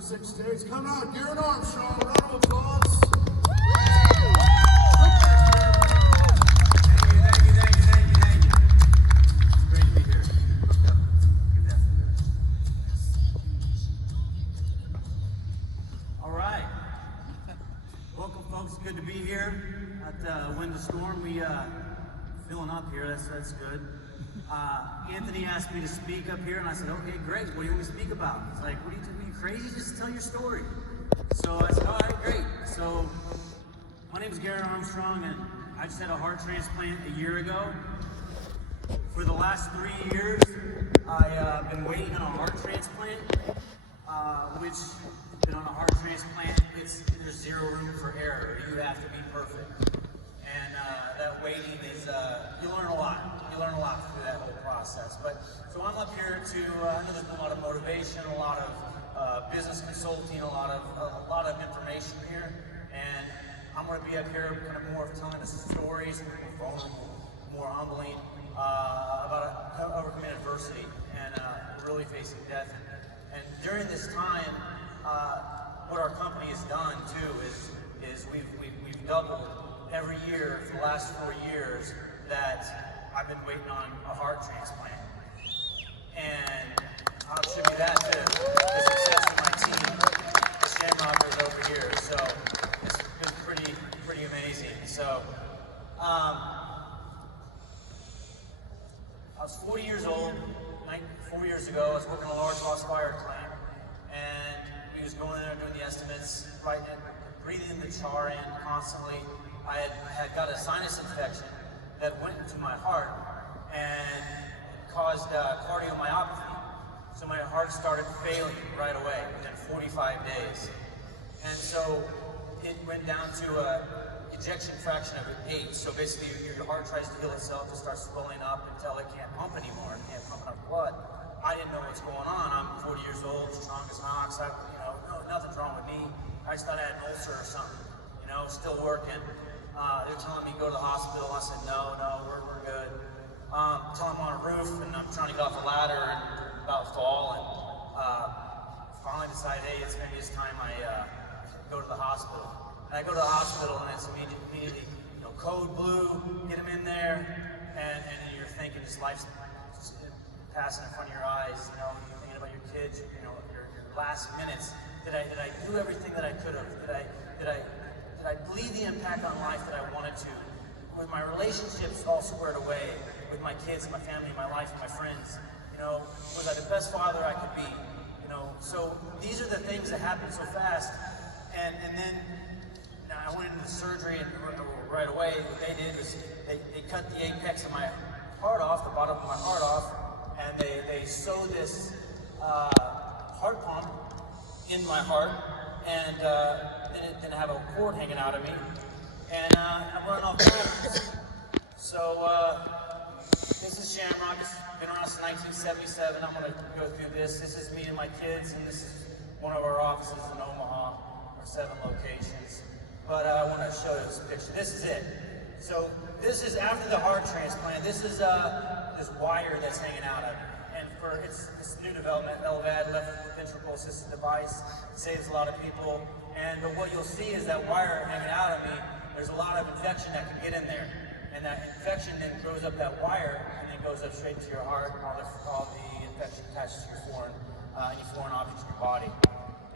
36 states. Come out, Garen Armstrong, round of applause. Thank you. Great to be here. All right. Welcome, folks. Good to be here at Wind the Storm. We filling up here. That's good. Anthony asked me to speak up here, and I said, okay, great. What do you want me to speak about? He's like, what are you crazy? Just tell your story. So I said, all right, great. So my name is Garen Armstrong, and I just had a heart transplant a year ago. For the last 3 years, I've been waiting on a heart transplant, which, been on a heart transplant, there's zero room for error. You have to be perfect. And that waiting is, you learn a lot. You learn a lot through that whole process. So I'm up here to, I know there's been a lot of motivation, a lot of business consulting, a lot of information here. And I'm going to be up here kind of more of telling the stories, more vulnerable, more humbling, about overcoming adversity and really facing death. And during this time, what our company has done too is we've doubled every year for the last 4 years that I've been waiting on a heart transplant. And I'll attribute that to the success of my team, the Shamrockers over here. So it's been pretty amazing. So I was 40 years old, 4 years ago. I was working on a large lost fire claim, and we was going in there doing the estimates, breathing the char in constantly. I had got a sinus infection that went into my heart and caused cardiomyopathy. So my heart started failing right away within 45 days. And so it went down to an ejection fraction of 8. So basically your heart tries to heal itself, it starts swelling up until it can't pump anymore, it can't pump enough blood. I didn't know what's going on. I'm 40 years old, strong as an ox. Nothing's wrong with me. I just thought I had an ulcer or something, still working. They were telling me to go to the hospital. I said, no, we're good. Until I'm on a roof and I'm trying to get off a ladder and about to fall, and finally decided, hey, maybe it's time I go to the hospital. And I go to the hospital and it's immediately, code blue, get them in there, and you're thinking this life's passing in front of your eyes, you're thinking about your kids, your last minutes. Did I do everything that I could have? Did I leave the impact on life that I wanted to? With my relationships all squared away, with my kids, my family, my life, my friends, was I the best father I could be? So these are the things that happen so fast. And then I went into the surgery, and right away what they did was they cut the apex of my heart off, the bottom of my heart off, and they sewed this heart pump in my heart, and didn't have a cord hanging out of me, and I'm running off batteries. So this is Shamrock. It's been around since 1977. I'm going to go through this. This is me and my kids, and this is one of our offices in Omaha, our 7 locations. But I want to show you this picture. This is it. So this is after the heart transplant. This is this wire that's hanging out of it. And it's new development, LVAD, left ventricle assisted device. It saves a lot of people. But what you'll see is that wire hanging out of me, there's a lot of infection that can get in there. And that infection then grows up that wire and then goes up straight to your heart, and all the infection attaches to your any foreign objects in your body.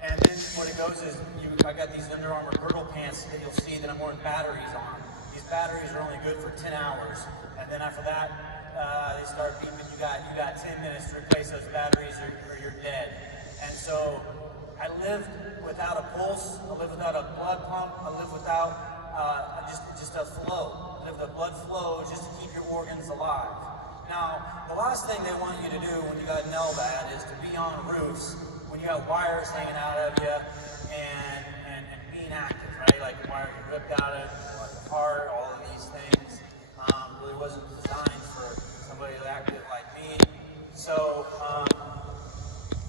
And then what it goes is, I got these Under Armour girdle pants that you'll see that I'm wearing batteries on. These batteries are only good for 10 hours. And then after that, they start beeping. You got 10 minutes to replace those batteries or you're dead. And so I lived without a pulse, I lived without a blood pump, I lived without just a flow. I lived a blood flow just to keep your organs alive. Now, the last thing they want you to do when you got an LVAD is to be on roofs when you have wires hanging out of you and being active, right? Like the wire you ripped out of the heart, all of these things. Really wasn't designed for somebody active like me. So,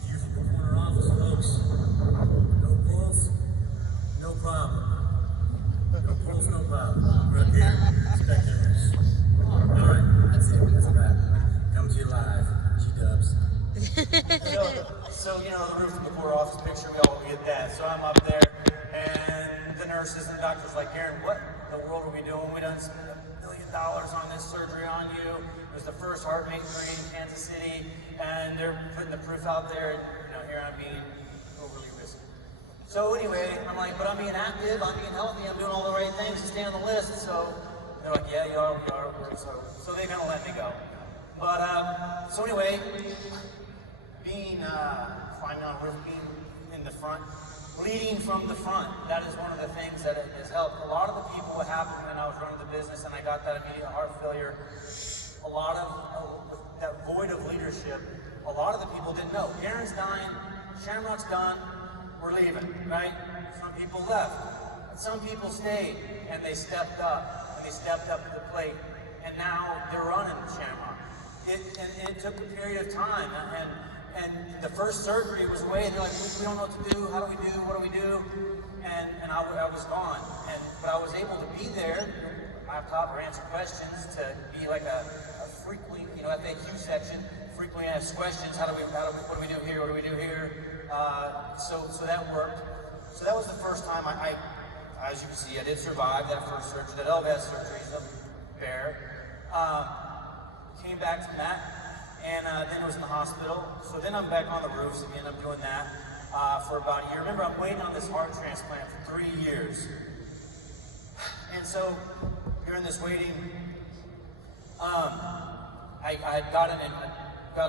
here's the corner office, folks. No pulse, no problem. No pulse, no problem. We're up here, spectators. All right, that's it. That's a wrap. Come to you live, G-dubs. So, the roof of the corner office picture, we all get get that. So I'm up there, and the nurses and doctors like, Garen, what in the world are we doing? We done spent $1 million on this surgery on you. It was the first heart mate in Kansas City, and they're putting the proof out there, and here I'm being overly risky. So anyway, I'm like, but I'm being active, I'm being healthy, I'm doing all the right things to stay on the list. So they're like, yeah, you are, we are. So they kind of let me go. But so anyway, being climbing on a roof, being in the front, leading from the front, that is one of the things that has helped. A lot of the people, what happened when I was running the business and I got that immediate heart failure, a lot of that void of leadership, a lot of the people didn't know. Garen's dying, Shamrock's done, we're leaving, right? Some people left, but some people stayed and they stepped up, to the plate, and now they're running Shamrock. It took a period of time, and the first surgery was away, and they're like, we don't know what to do, how do we do, what do we do? And I was gone, but I was able to be there, laptop, or answer questions, to be like a frequently, FAQ section, frequently asked questions, what do we do here, what do we do here? So that worked. So that was the first time I as you can see, I did survive that first surgery, that LVAD surgery, the bear. Came back from that, and then I was in the hospital. So then I'm back on the roofs again. I'm doing that for about a year. Remember, I'm waiting on this heart transplant for 3 years. And so during this waiting, I had got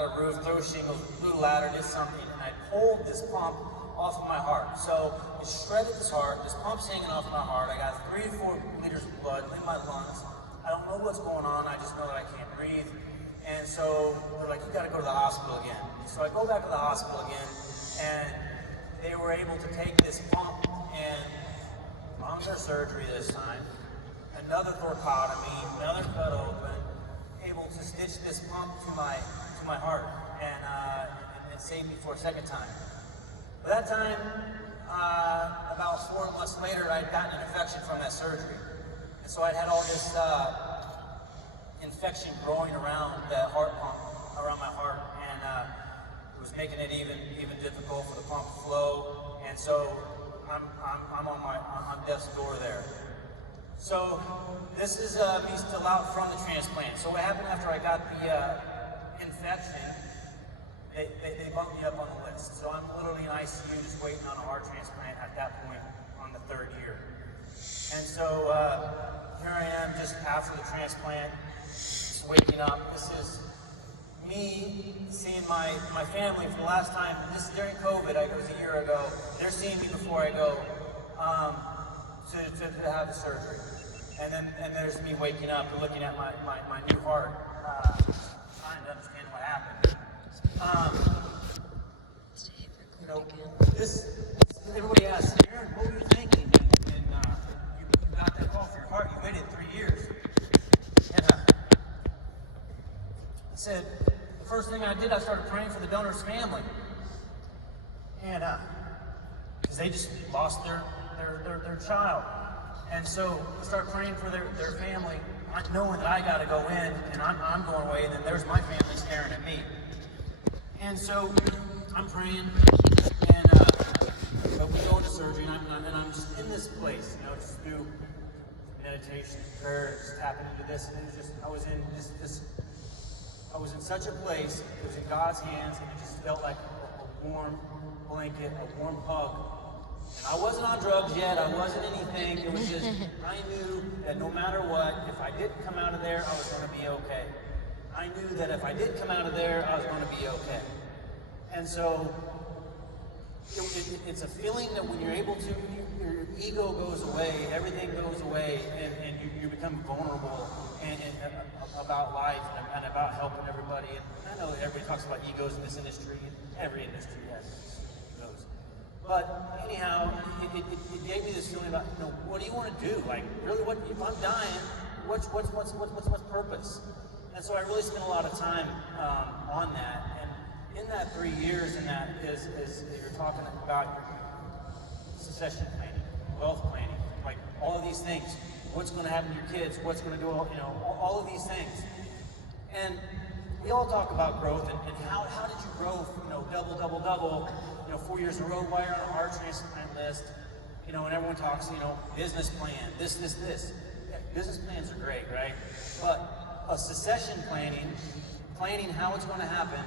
a roof, threw shingles, blew a ladder, did something, and I pulled this pump off of my heart. So it shredded this heart. This pump's hanging off my heart. I got 3 to 4 liters of blood in my lungs. I don't know what's going on. I just know that I can't breathe. And so they're like, you got to go to the hospital again. So I go back to the hospital again, and they were able to take this pump and monitor surgery this time, another thoracotomy, another cut open, able to stitch this pump to my heart and save me for a second time. By that time, about 4 months later, I'd gotten an infection from that surgery. And so I'd had all this infection growing around the heart pump, around my heart, and it was making it even difficult for the pump to flow. And so I'm on death's door there. So this is me still out from the transplant. So what happened after I got the infection? They bumped me up on the list. So I'm literally in ICU just waiting on a heart transplant at that point on the 3rd year. And so here I am just after the transplant, just waking up. This is me seeing my family for the last time. This is during COVID, it was a year ago. They're seeing me before I go to have the surgery. And then there's me waking up and looking at my new heart, trying to understand what happened. Everybody asks, Garen, what were you thinking when you got that call for your heart? You waited 3 years. And I said, the first thing I did, I started praying for the donor's family. And because they just lost their child. And so I started praying for their family, knowing that I got to go in, and I'm going away, and then there's my family staring at me. And so I'm praying, and we go into surgery, and I'm just in this place, just through meditation, prayer, just tapping into this, and it was just, I was in such a place, it was in God's hands, and it just felt like a warm blanket, a warm hug. And I wasn't on drugs yet, I wasn't anything, it was just, I knew that no matter what, if I didn't come out of there, I was going to be okay. I knew that if I did come out of there, I was going to be okay. And so, it's a feeling that when you're able to, your ego goes away, everything goes away, and you become vulnerable and about life and about helping everybody. And I know that everybody talks about egos in this industry, and every industry has egos. But anyhow, it gave me this feeling about, what do you want to do? Like, really, what if I'm dying? What's purpose? And so I really spent a lot of time on that. And in that 3 years, and that is you're talking about succession planning, wealth planning, like all of these things. What's going to happen to your kids? What's going to do? All of these things. And we all talk about growth and how did you grow? Double. 4 years in a row, why you're on a heart transplant list, and everyone talks, business plan, this. Yeah, business plans are great, right? But a succession planning how it's going to happen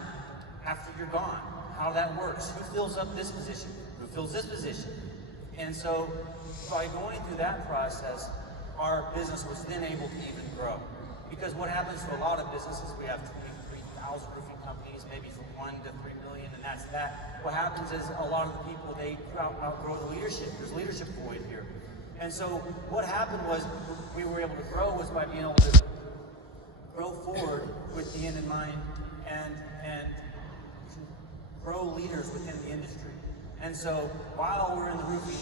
after you're gone, how that works, who fills up this position, who fills this position. And so by going through that process, our business was then able to even grow. Because what happens to a lot of businesses, we have 23,000 roofing companies, maybe from 1 to 3 million, and that's that. What happens is a lot of the people, they outgrow the leadership. There's leadership void here. And so what happened was, we were able to grow was by being able to grow forward with the end in mind and grow leaders within the industry. And so while we're in the roofing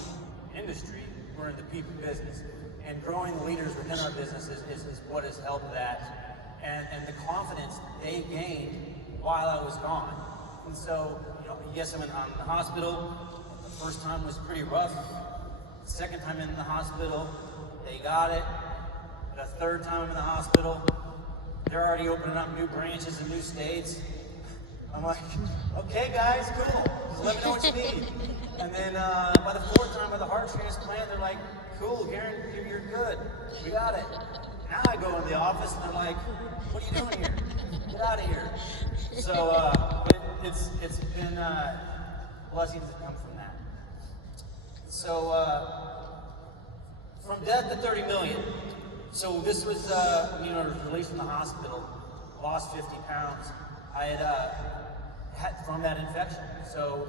industry, we're in the people business. And growing the leaders within our business is what has helped that. And the confidence they gained while I was gone. And so, yes, I'm in the hospital. The first time was pretty rough. The second time in the hospital, they got it. The third time in the hospital, they're already opening up new branches in new states. I'm like, okay guys, cool, just let me know what you need. And then by the fourth time with the heart transplant, they're like, cool, Garen, you're good, we got it. Now I go in the office and they're like, what are you doing here? Get out of here. So it's been blessings that come from that. So from death to 30 million. So this was, I was released from the hospital, lost 50 pounds. I had from that infection. So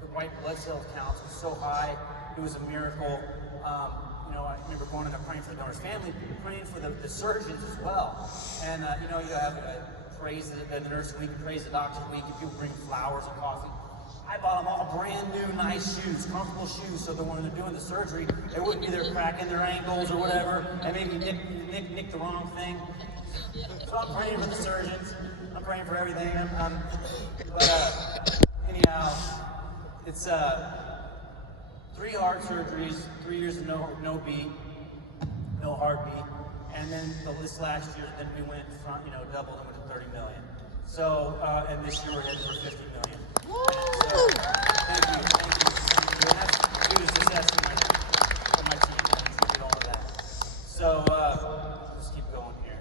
the white blood cell counts was so high, it was a miracle. I remember going in there praying for the donor's family, praying for the surgeons as well. And you have praise the nurse week, praise the doctor's week, and people bring flowers and coffee. I bought them all brand new, nice shoes, comfortable shoes, so that when they're doing the surgery, they wouldn't be there cracking their ankles or whatever, and maybe nick the wrong thing. So I'm praying for the surgeons. I'm praying for everything. Anyhow, it's 3 heart surgeries, 3 years of no beat, no heartbeat, and then this last year, then we went from doubled and went to 30 million. So and this year we're heading for 50 million. So, thank you. And that's due to success of my team. Thanks to all of that. So let's keep going here.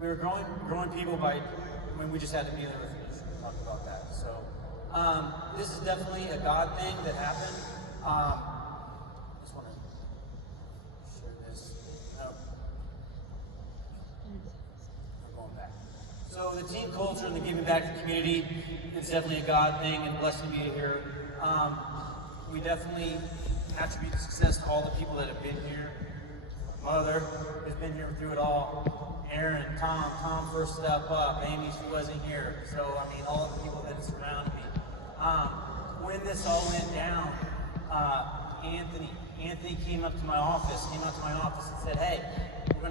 We were growing people by when we just had to be in the refuse. We talked about that. So this is definitely a God thing that happened. I just want to share this. No. I'm going back. So the team culture and the giving back to the community, it's definitely a God thing, and blessed to be here. We definitely attribute the success to all the people that have been here. My mother has been here through it all. Aaron, Tom first stepped up. Amy, she wasn't here. So, all of the people that surround me. When this all went down, Anthony came out to my office and said, hey, we're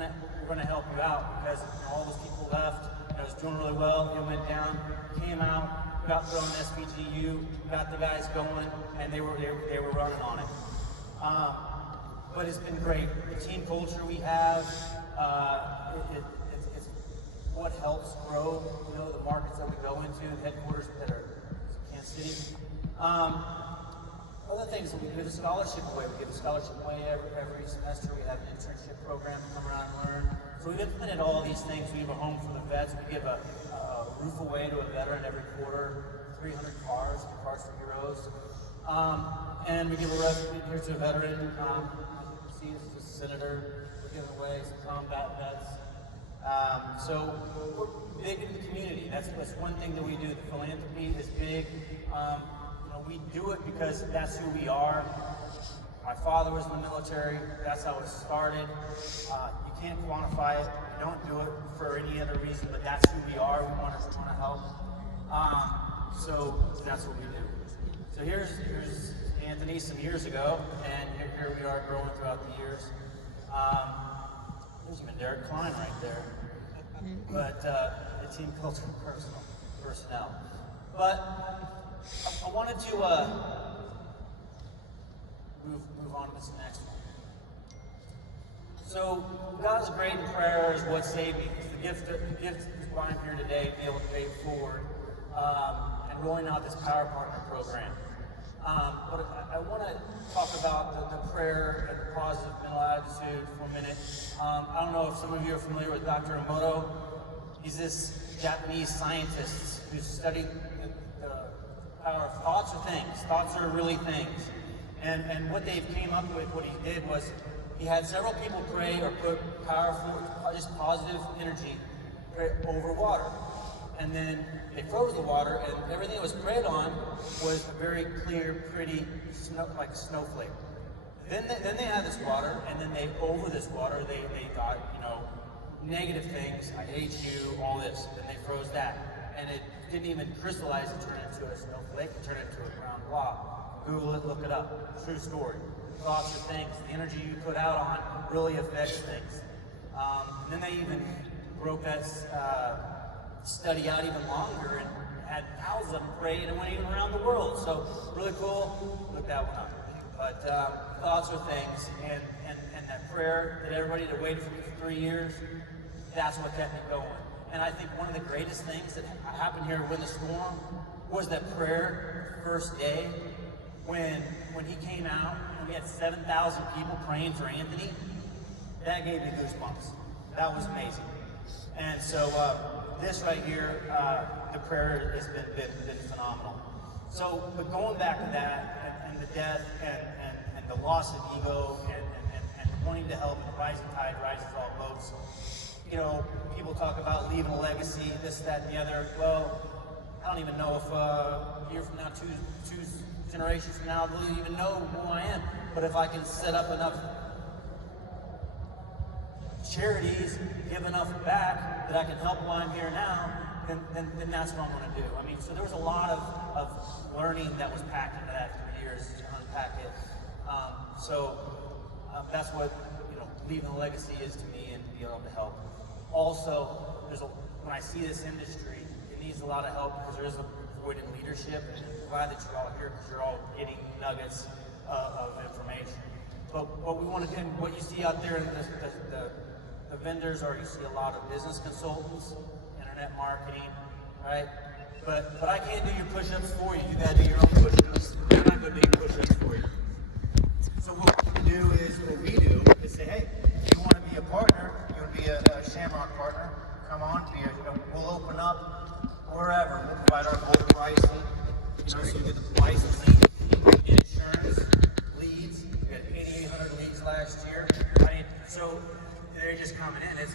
gonna help you out because all those people left. I was doing really well. It went down, came out, got thrown SVGU, got the guys going, and they were running on it. But it's been great. The team culture we have, it's what helps grow, the markets that we go into, the headquarters that are Kansas City. Other things that we give a scholarship away. We give a scholarship away every semester. We have an internship program to come around and learn. So we've implemented all these things. We have a home for the vets. We give a roof away to a veteran every quarter, 300 cars for heroes. And we give a revenue here to a veteran. See, this is a senator. We're giving away some combat vets. So we're big in the community. That's one thing that we do. The philanthropy is big. We do it because that's who we are. My father was in the military. That's how it started. You can't quantify it. We don't do it for any other reason, but that's who we are. We want to help. So that's what we do. So here's Anthony some years ago, and here we are growing throughout the years. There's even Derek Klein right there. But the team culture personnel. But I wanted to move on to this next one. So God's great in prayer is what saved me. gift is why I'm here today, to be able to pay it forward, and rolling out this Power Partner program. But I want to talk about the prayer and the positive mental attitude for a minute. I don't know if some of you are familiar with Dr. Emoto. He's this Japanese scientist who studied the power of thoughts are things. Thoughts are really things. And what they came up with, what he did was, he had several people pray or put powerful, just positive energy over water. And then they froze the water, and everything that was prayed on was a very clear, pretty, like snowflake. Then they had this water, and then over this water, they thought, negative things, I hate you, all this. Then they froze that. And it didn't even crystallize and turn into a snowflake, it turned into a round blob. Google it, look it up. True story. Thoughts are things. The energy you put out on really affects things. And then they even broke that study out even longer and had thousands of them prayed and went even around the world. So really cool. Look that one up. But thoughts are things, and that prayer that everybody that waited for me for 3 years, that's what kept me going. And I think one of the greatest things that happened here when the storm was that prayer first day when he came out and we had 7,000 people praying for Anthony. That gave me goosebumps. That was amazing. And so this right here, the prayer has been phenomenal. So, but going back to that and the death and the loss of ego and wanting to help, and rising tide rises all boats. People talk about leaving a legacy, this, that, and the other. Well, I don't even know if a year from now, two generations from now, they'll even know who I am. But if I can set up enough charities, give enough back that I can help while I'm here now, then that's what I want to do. I mean, so there was a lot of learning that was packed into that 3 years to unpack it. That's what leaving a legacy is to me, and to be able to help. Also, when I see this industry, it needs a lot of help because there is a void in leadership. And I'm glad that you're all here because you're all getting nuggets of information. But what we want to do, and what you see out there in the vendors, are you see a lot of business consultants, internet marketing, right? But I can't do your push-ups for you. You got to do your own push-ups. I'm not going to do your push-ups for you. So what we do is say, hey, you want to be a partner, you want to be a Shamrock partner, come on, we'll open up wherever. We'll provide our gold pricing, so you get the licensing, insurance, leads. We had 8,800 leads last year. I mean, so they're just coming in. It's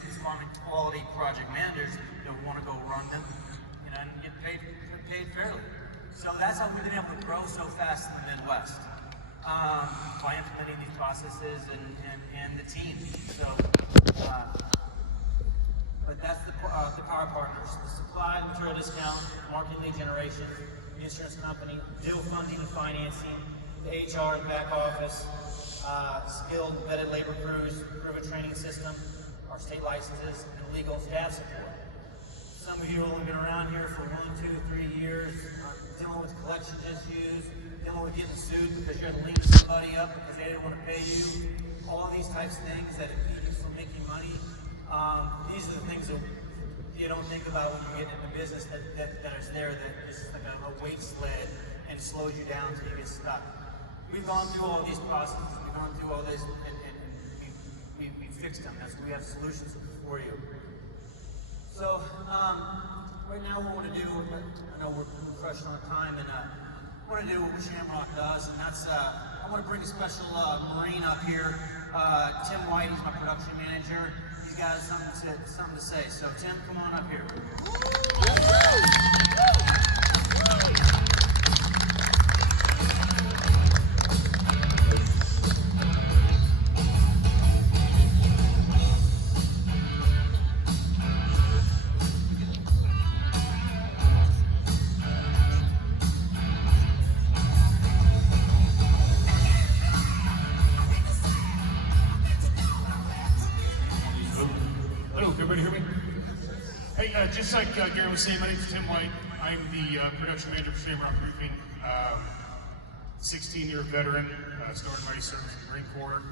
quality project managers that want to go run them, and get paid fairly. So that's how we've been able to grow so fast in the Midwest. By implementing these processes and the team. So, but that's the Power Partners: the supply, material discount, marketing lead generation, the insurance company, deal funding and financing, the HR and back office, skilled vetted labor crews, proven training system, our state licenses, and legal staff support. Some of you have only been around here for 1, 2, 3 years, dealing with collection issues, dealing with getting sued because you had to link somebody up because they didn't want to pay you. All of these types of things that impede you from making money. These are the things that you don't think about when you get into business that is there, that is like a weight sled and slows you down until you get stuck. We've gone through all these processes, we've gone through all this, and we fixed them. We have solutions for you. So, right now what we want to do, I know we're crushed on time, and I want to do what Shamrock does, and that's, I want to bring a special Marine up here. Tim White, he's my production manager. He's got something to say. So Tim, come on up here. Just like Garen was saying, my name is Tim White. I'm the production manager for Shamrock Roofing. 16-year veteran, started my service in the Marine Corps,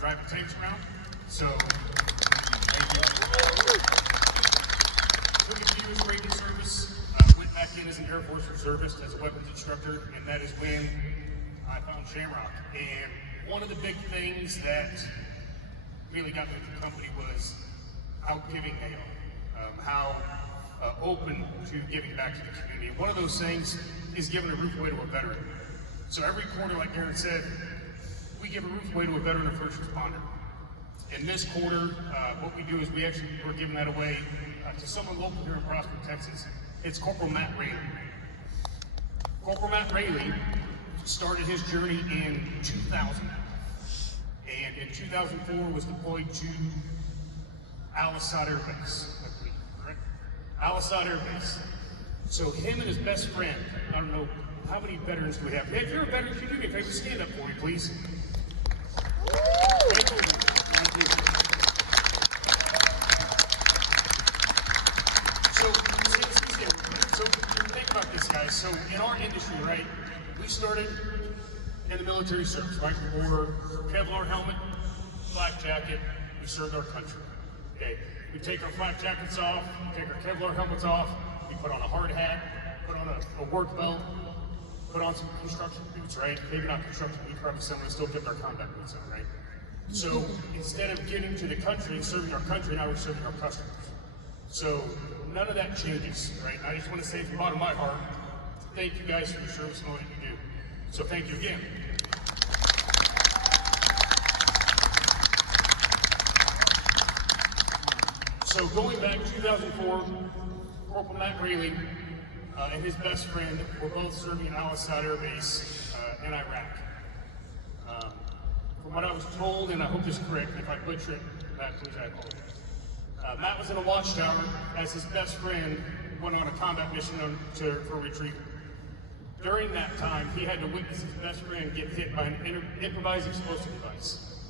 driving tanks around. So Took a few years Ranger service, went back in as an Air Force reservist as a weapons instructor, and that is when I found Shamrock. And one of the big things that really got me with the company was how giving they are, how open to giving back to the community. And one of those things is giving a roof away to a veteran. So every quarter, like Garen said, we give a roof away to a veteran or first responder. In this quarter, what we do is we're giving that away to someone local here in Prosper, Texas. It's Corporal Matt Rayleigh. Corporal Matt Rayleigh started his journey in 2000, and in 2004 was deployed to Al-Assad Air Base, I believe, correct? Al-Assad Air Base. So him and his best friend, I don't know, how many veterans do we have? Hey, if you're a veteran, can you do me a favor? Stand up for me, please. Thank you. So think about this, guys. So in our industry, right, we started in the military service, right? We wore Kevlar helmet, flak jacket, we served our country. Okay, we take our flak jackets off, we take our Kevlar helmets off, we put on a hard hat, put on a work belt, put on some construction boots, right? Maybe not construction boots, probably someone still kept our combat boots on, right? So instead of getting to the country and serving our country, now we're serving our customers. So none of that changes, right? I just want to say from the bottom of my heart, thank you guys for your service and all that you do. So thank you again. So going back to 2004, Corporal Matt Rayleigh and his best friend were both serving in Al-Assad Air Base in Iraq. From what I was told, and I hope this is correct, if I butcher it, Matt, please, I apologize. Matt was in a watchtower as his best friend went on a combat mission for retrieval. During that time, he had to witness his best friend get hit by an improvised explosive device.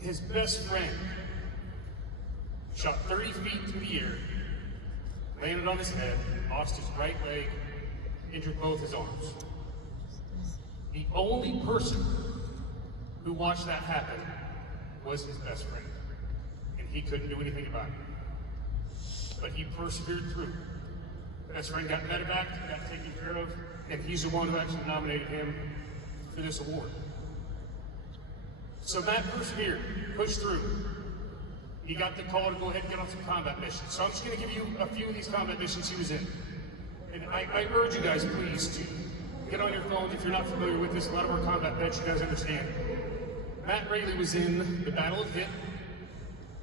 His best friend shot 30 feet through the air, landed on his head, lost his right leg, injured both his arms. The only person who watched that happen was his best friend, and he couldn't do anything about it. But he persevered through. Best friend got medevaced, got taken care of, and he's the one who actually nominated him for this award. So Matt persevered, pushed through. He got the call to go ahead and get on some combat missions. So I'm just going to give you a few of these combat missions he was in. And I urge you guys, please, to get on your phones if you're not familiar with this. A lot of our combat vets, you guys understand. Matt Rayleigh was in the Battle of Hit,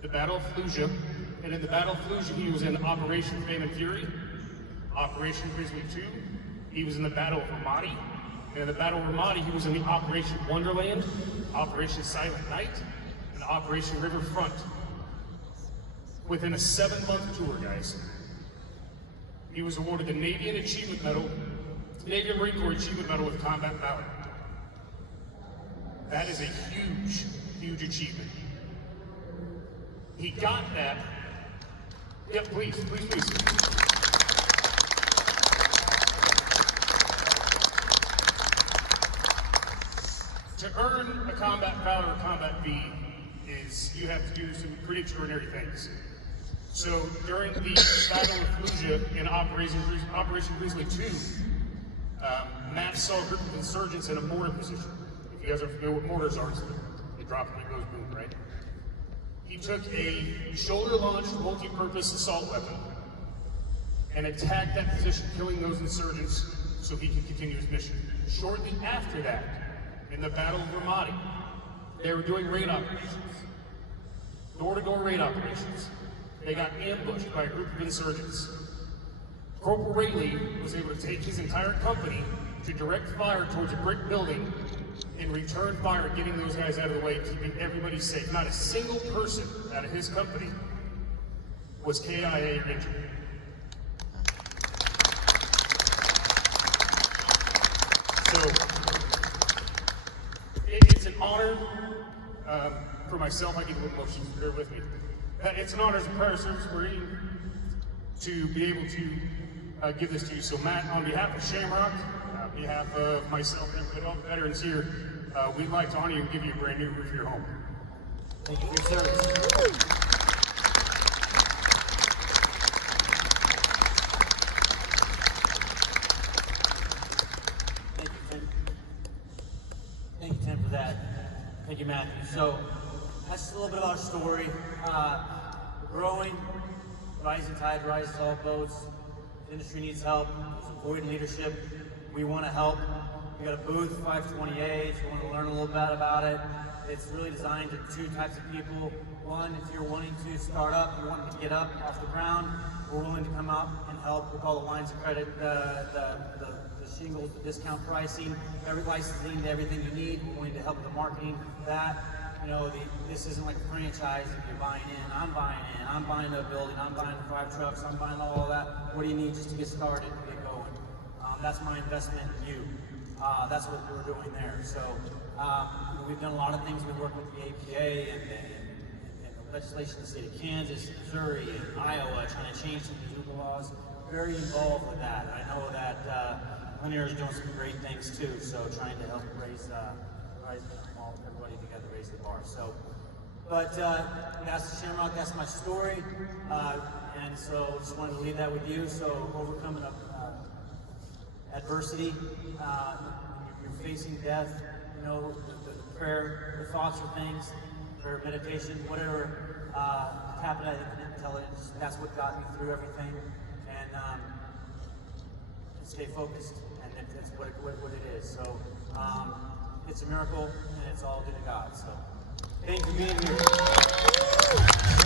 the Battle of Fallujah, and in the Battle of Fallujah, he was in Operation Fame and Fury, Operation Grizzly 2. He was in the Battle of Ramadi, and in the Battle of Ramadi, he was in the Operation Wonderland, Operation Silent Night, and Operation Riverfront. Within a 7-month tour, guys, he was awarded the Navy Achievement Medal, Navy and Marine Corps Achievement Medal with Combat Valor. That is a huge, huge achievement. He got that. Yeah, please. To earn a Combat Valor or Combat V is you have to do some pretty extraordinary things. So during the Battle of Fallujah in Operation Grizzly 2, Matt saw a group of insurgents in a mortar position. If you guys are familiar with mortars are, they drop and it goes boom, right? He took a shoulder-launched, multi-purpose assault weapon and attacked that position, killing those insurgents so he could continue his mission. Shortly after that, in the Battle of Ramadi, they were doing raid operations, door-to-door raid operations. They got ambushed by a group of insurgents. Corporal Rayleigh was able to take his entire company to direct fire towards a brick building and return fire, getting those guys out of the way, keeping everybody safe. Not a single person out of his company was KIA or injured. So it's an honor for myself. I get a little emotional, bear with me. It's an honor as a prior service Marine to be able to give this to you. So Matt, on behalf of Shamrock, on behalf of myself and all the veterans here, we'd like to honor you and give you a brand new roof for your home. Thank you for your service. Thank you, Tim. Thank you, Tim, for that. Thank you, Matthew. So, that's just a little bit of our story. We're growing, rising tide rises all boats. The industry needs help. There's a void in leadership. We want to help. We got a booth, 520A. If you want to learn a little bit about it, it's really designed to two types of people. One, if you're wanting to start up, you're wanting to get up off the ground, we're willing to come out and help with all the lines of credit, the shingles, the discount pricing, every licensing, everything you need. We're willing to help with the marketing, that. You know, this isn't like a franchise that you're buying in. I'm buying a building, I'm buying 5 trucks, I'm buying all of that. What do you need just to get started and get going? That's my investment in you. That's what we're doing there. So we've done a lot of things. We work with the APA and the legislation in the state of Kansas, Missouri, and Iowa, trying to change some of these laws. Very involved with that. I know that Linear is doing some great things too. So trying to help raise everybody together, raise the bar. So, but that's the Shamrock. That's my story, and so just wanted to leave that with you. So overcoming adversity, you're facing death, you know, the prayer, the thoughts or things, prayer, meditation, whatever, tap it out of intelligence. That's what got me through everything, and stay focused, and that's what it is. So it's a miracle, and it's all due to God. So thank you for being here.